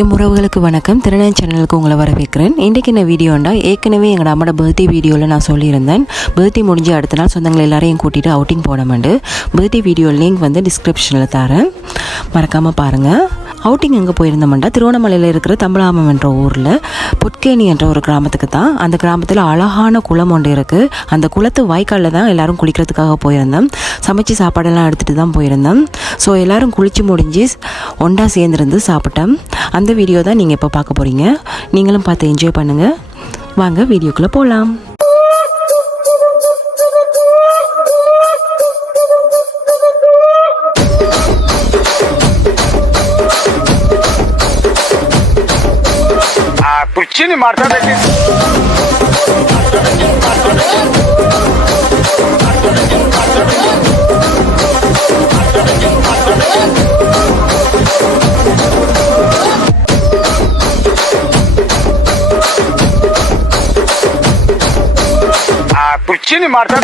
என் உறவுகளுக்கு வணக்கம். திருநெல் சேனலுக்கு உங்களை வரவேற்கிறேன். இன்றைக்கு என்ன வீடியோண்டா, ஏற்கனவே எங்களோட அம்மோட பர்த்டே வீடியோவில் நான் சொல்லியிருந்தேன், பர்த்டே முடிஞ்ச அடுத்த நாள் சொந்தங்கள் எல்லாரையும் கூட்டிகிட்டு அவுட்டிங் போடமாண்டு. பர்த்டே வீடியோ லிங்க் வந்து டிஸ்கிரிப்ஷனில் தரேன், மறக்காமல் பாருங்கள். அவுட்டிங் எங்கே போயிருந்தோம்டா, திருவண்ணாமலையில் இருக்கிற தம்பலாமம் என்ற ஊரில் பொட்கேணி என்ற ஒரு கிராமத்துக்கு தான். அந்த கிராமத்தில் அழகான குளம் ஒன்று இருக்குது. அந்த குளத்து வாய்க்காலில் தான் எல்லோரும் குளிக்கிறதுக்காக போயிருந்தோம். சமைச்சு சாப்பாடெல்லாம் எடுத்துகிட்டு தான் போயிருந்தோம். ஸோ எல்லோரும் குளித்து முடிஞ்சு ஒன்றா சேர்ந்துருந்து சாப்பிட்டோம். அந்த வீடியோ தான் நீங்கள் இப்போ பார்க்க போகிறீங்க. நீங்களும் பார்த்து என்ஜாய் பண்ணுங்கள். வாங்க வீடியோக்குள்ளே போகலாம். ಕುರ್ಚಿನಿ ಮಾಡ್ತಾ ಕುರ್ಚಿನಿ ಮಾಡ್ತಾ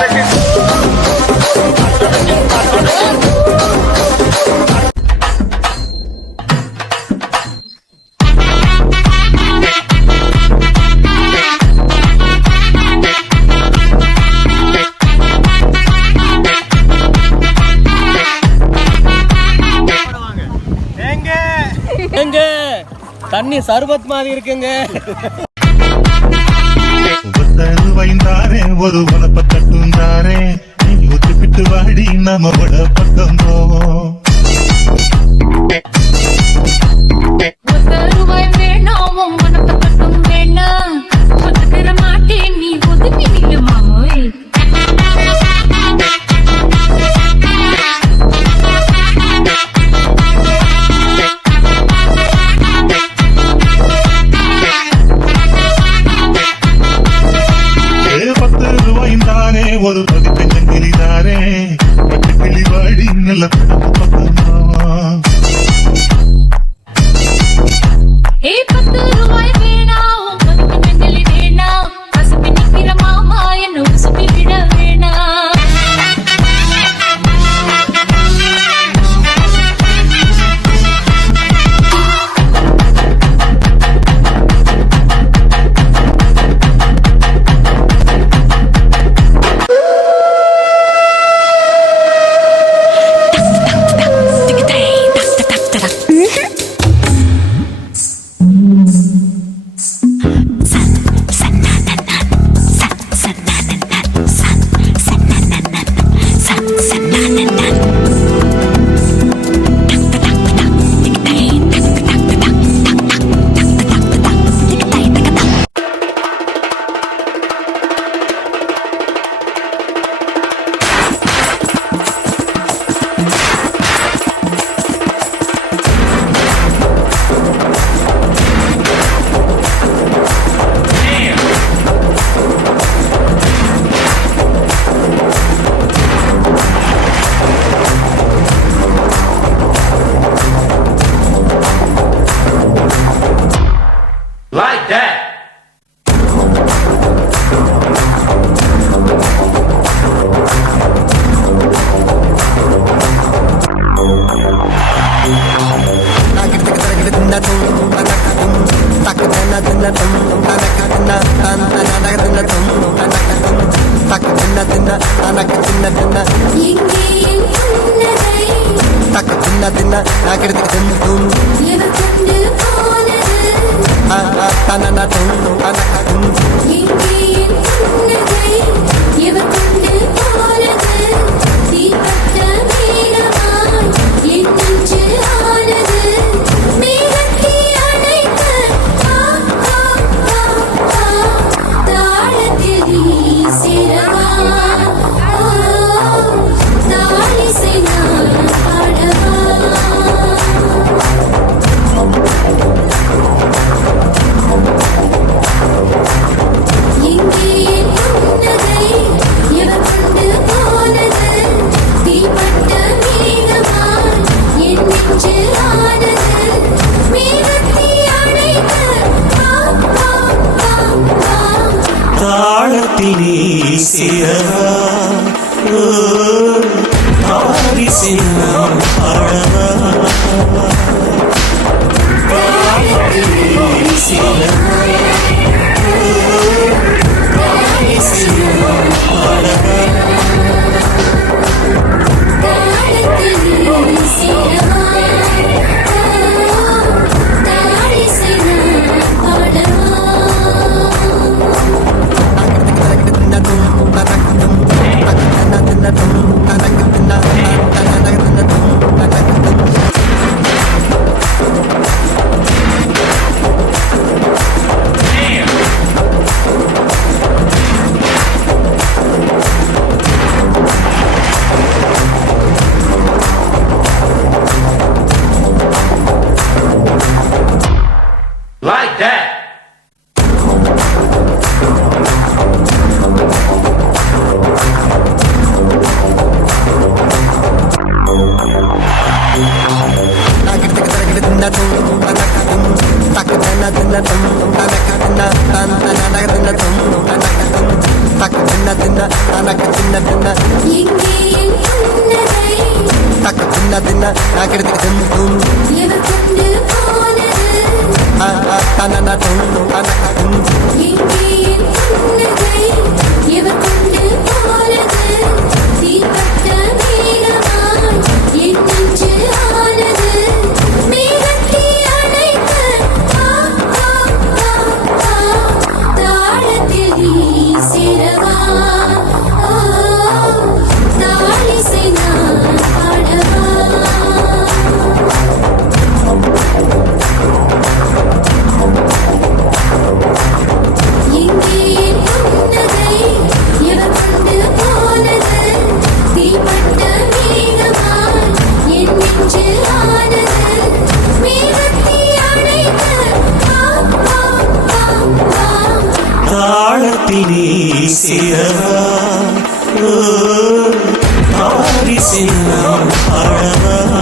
தண்ணி சர்பத் மாதிரி இருக்குங்க. வைந்தாரே ஒரு உனப்ப தட்டுந்தாரே, நீ ஒத்துப்பிட்டு வாடி நம்ம வட பக்கம் போவோம். ஒரு பதிப்பெண்ணிதாரே பட்டு கிளிவாடி நல்ல படம் பக்கமா. like that. தாளத்திலே சேரவா பாரிசின் பாடவா Like that. தாளத்திலே சேரவா ஆடி சென்றான் பாடவா